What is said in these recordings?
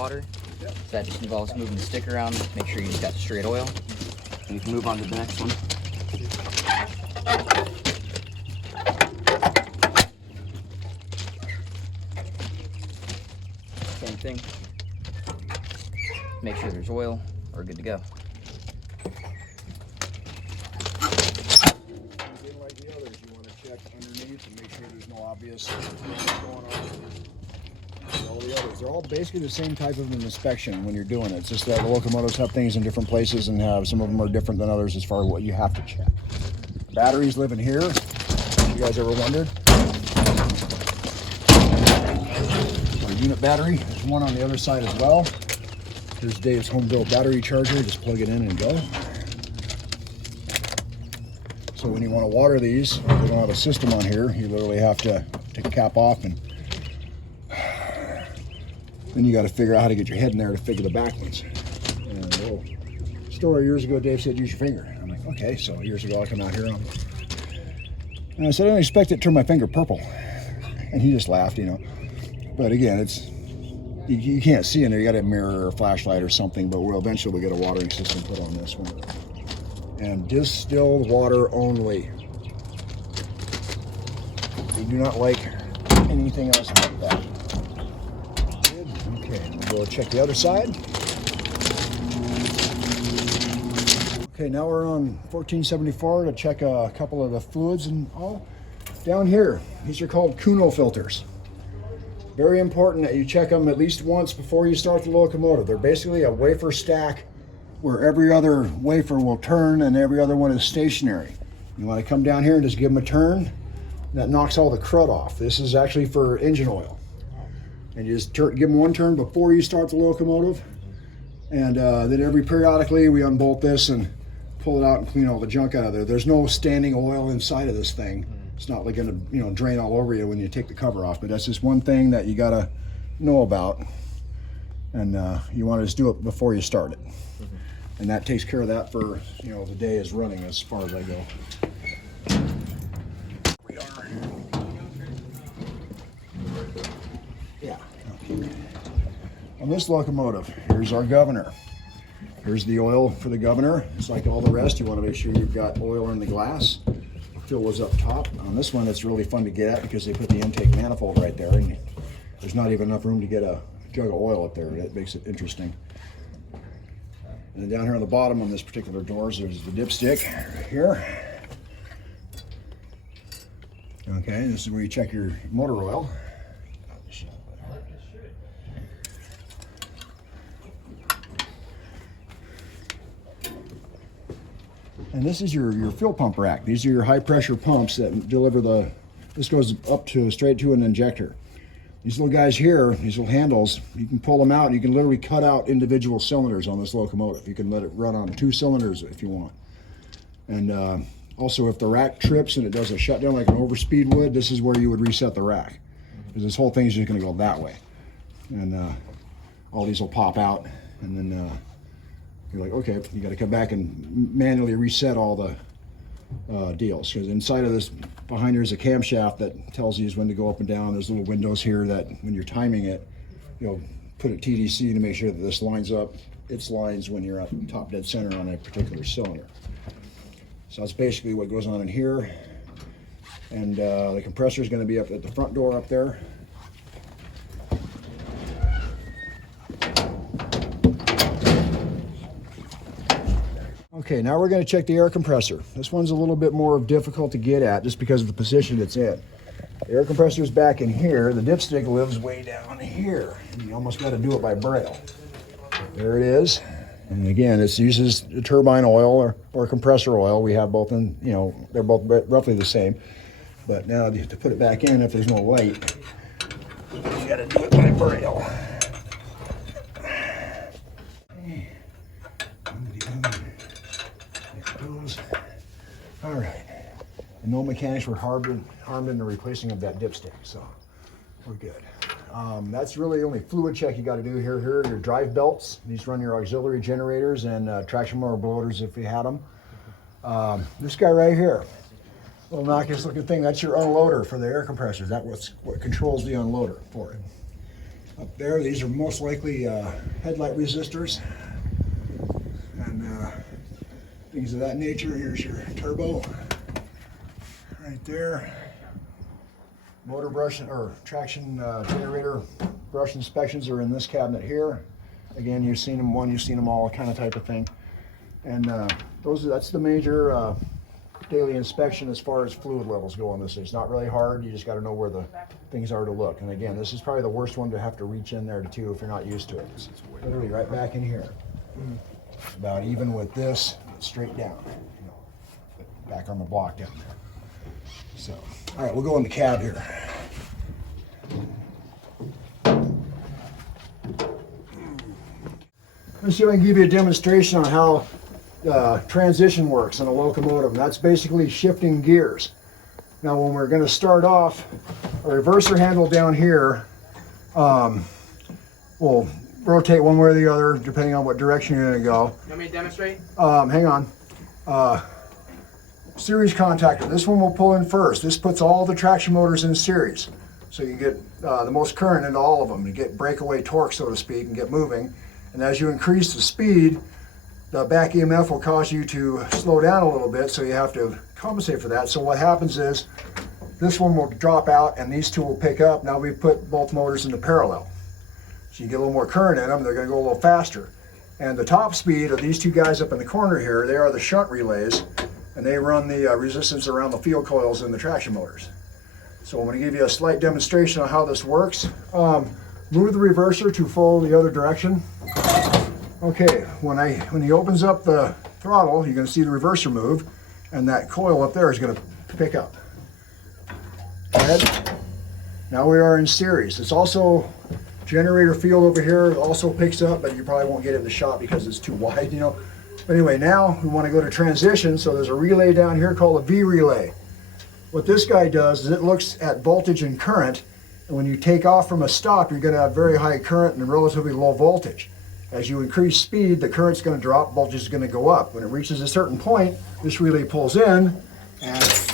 water. So that just involves moving the stick around, make sure you've got straight oil. And you can move on to the next one. Same thing. Make sure there's oil, we're good to go. Like the others, you want to check underneath and make sure there's no obvious things going on. All the others, they're all basically the same type of an inspection when you're doing it. It's just that the locomotives have things in different places and have some of them are different than others as far as what you have to check. Batteries live in here. If you guys ever wondered? Our unit battery, there's one on the other side as well. Here's Dave's home built battery charger. Just plug it in and go. So when you want to water these, they don't have a system on here. You literally have to take the cap off, and then you got to figure out how to get your head in there to figure the back ones. And a little story years ago, Dave said use your finger. I'm like, okay. So years ago, I come out here and I said I didn't expect it to turn my finger purple, and he just laughed, you know. But again, it's you can't see in there. You got a mirror or a flashlight or something. But we'll eventually get a watering system put on this one. And distilled water only. We do not like anything else like that. Good. Okay, we'll go check the other side. Okay, now we're on 1474 to check a couple of the fluids and all. Down here, these are called Cuno filters. Very important that you check them at least once before you start the locomotive. They're basically a wafer stack where every other wafer will turn and every other one is stationary. You want to come down here and just give them a turn. That knocks all the crud off. This is actually for engine oil. And you just give them one turn before you start the locomotive. And then periodically we unbolt this and pull it out and clean all the junk out of there. There's no standing oil inside of this thing. It's not like gonna drain all over you when you take the cover off, but that's just one thing that you gotta know about. And you want to just do it before you start it. And that takes care of that for, the day is running as far as I go. We are. Yeah. Okay. On this locomotive, here's our governor. Here's the oil for the governor. It's like all the rest. You want to make sure you've got oil in the glass. Fill was up top. On this one, it's really fun to get at because they put the intake manifold right there, and there's not even enough room to get a jug of oil up there. That makes it interesting. And then down here on the bottom on this particular doors, there's the dipstick right here. Okay, this is where you check your motor oil. And this is your fuel pump rack. These are your high pressure pumps that deliver this goes up to straight to an injector. These little guys here, these little handles, you can pull them out and you can literally cut out individual cylinders on this locomotive. You can let it run on 2 cylinders if you want. And also if the rack trips and it does a shutdown like an overspeed would, this is where you would reset the rack. Because this whole thing is just gonna go that way. And all these will pop out and then you're like, okay, you gotta come back and manually reset all the deals, because inside of this behind here is a camshaft that tells you when to go up and down. There's little windows here that when you're timing it, you'll put it TDC to make sure that this lines up its lines when you're at top dead center on a particular cylinder. So that's basically what goes on in here. And the compressor is going to be up at the front door up there. Okay, now we're going to check the air compressor. This one's a little bit more difficult to get at just because of the position it's in. The air compressor is back in here. The dipstick lives way down here. You almost got to do it by braille. There it is. And again, it uses turbine oil or compressor oil. We have both in, they're both roughly the same. But now to put it back in, if there's no light, you got to do it by braille. All right, and no mechanics were harmed in the replacing of that dipstick, so we're good. That's really the only fluid check you got to do here. Here are your drive belts. These run your auxiliary generators and traction motor bloaters if you had them. This guy right here, little innocuous looking thing, that's your unloader for the air compressors. That's what controls the unloader for it. Up there, these are most likely headlight resistors and things of that nature. Here's your turbo right there. Motor brush or traction generator brush inspections are in this cabinet here. Again, you've seen them one, you've seen them all, kind of type of thing. And that's the major daily inspection as far as fluid levels go on this. It's not really hard. You just got to know where the things are to look. And again, this is probably the worst one to have to reach in there too if you're not used to it. It's literally right back in here. About even with this, straight down. You know, back on the block down there. So, all right, we'll go in the cab here. Let's see if I can give you a demonstration on how transition works in a locomotive. And that's basically shifting gears. Now, when we're going to start off, a reverser handle down here will rotate one way or the other depending on what direction you're going to go. You want me to demonstrate? Hang on. Series contactor. This one will pull in first. This puts all the traction motors in series, so you can get the most current into all of them. You get breakaway torque, so to speak, and get moving. And as you increase the speed, the back EMF will cause you to slow down a little bit, so you have to compensate for that. So what happens is this one will drop out and these two will pick up. Now we've put both motors into parallel. So you get a little more current in them, they're going to go a little faster. And the top speed of these two guys up in the corner here, they are the shunt relays, and they run the resistance around the field coils in the traction motors. So I'm going to give you a slight demonstration on how this works. Move the reverser to follow the other direction. Okay, when he opens up the throttle, you're going to see the reverser move, and that coil up there is going to pick up. Good. Now we are in series. It's also generator field over here also picks up, but you probably won't get it in the shot because it's too wide, you know. But anyway, now we want to go to transition, so there's a relay down here called a V relay. What this guy does is it looks at voltage and current, and when you take off from a stop, you're going to have very high current and relatively low voltage. As you increase speed, the current's going to drop, voltage is going to go up. When it reaches a certain point, this relay pulls in, and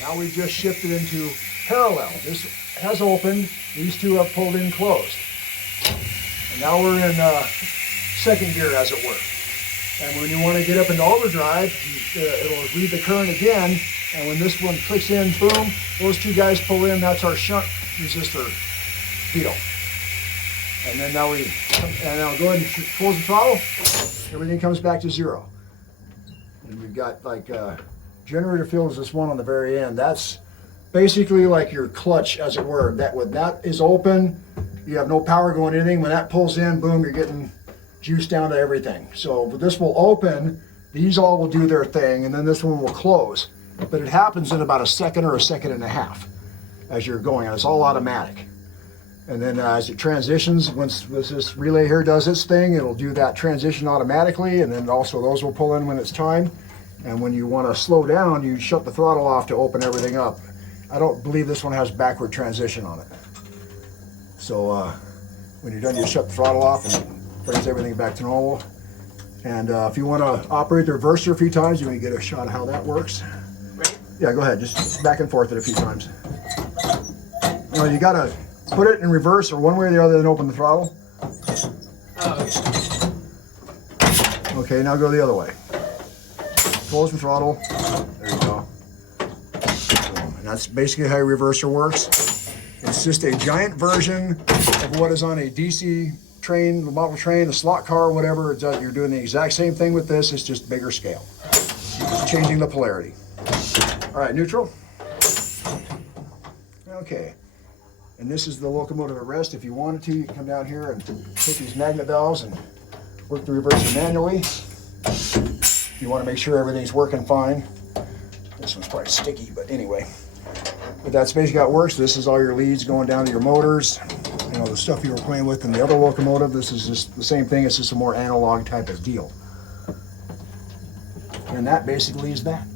now we've just shifted into parallel. This has opened, these two have pulled in closed. And now we're in second gear, as it were. And when you want to get up into overdrive, it'll read the current again, and when this one clicks in, boom, those two guys pull in, that's our shunt resistor field. And then now now go ahead and close the throttle, everything comes back to zero. And we've got like generator field is this one on the very end. That's basically like your clutch, as it were. That when that is open, you have no power going anything. When that pulls in, boom, you're getting juice down to everything. So this will open, these all will do their thing, and then this one will close. But it happens in about a second or a second and a half as you're going, and it's all automatic. And then as it transitions, once this relay here does its thing, it'll do that transition automatically, and then also those will pull in when it's time. And when you want to slow down, you shut the throttle off to open everything up. I don't believe this one has backward transition on it. So when you're done, you shut the throttle off and it brings everything back to normal. And if you want to operate the reverser a few times, you want to get a shot of how that works. Ready? Yeah, go ahead, just back and forth it a few times. You know, you got to put it in reverse or one way or the other, then open the throttle. Oh, okay. Okay, now go the other way. Close the throttle. There you go. And that's basically how your reverser works. It's just a giant version of what is on a DC train, the model train, a slot car, whatever. You're doing the exact same thing with this. It's just bigger scale. Just changing the polarity. All right, neutral. Okay. And this is the locomotive at rest. If you wanted to, you can come down here and hit these magnet valves and work the reverser manually. If you want to make sure everything's working fine. This one's probably sticky, but anyway. But that's basically how it works. This is all your leads going down to your motors. You know, the stuff you were playing with in the other locomotive. This is just the same thing. It's just a more analog type of deal. And that basically is that.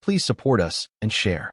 Please support us and share.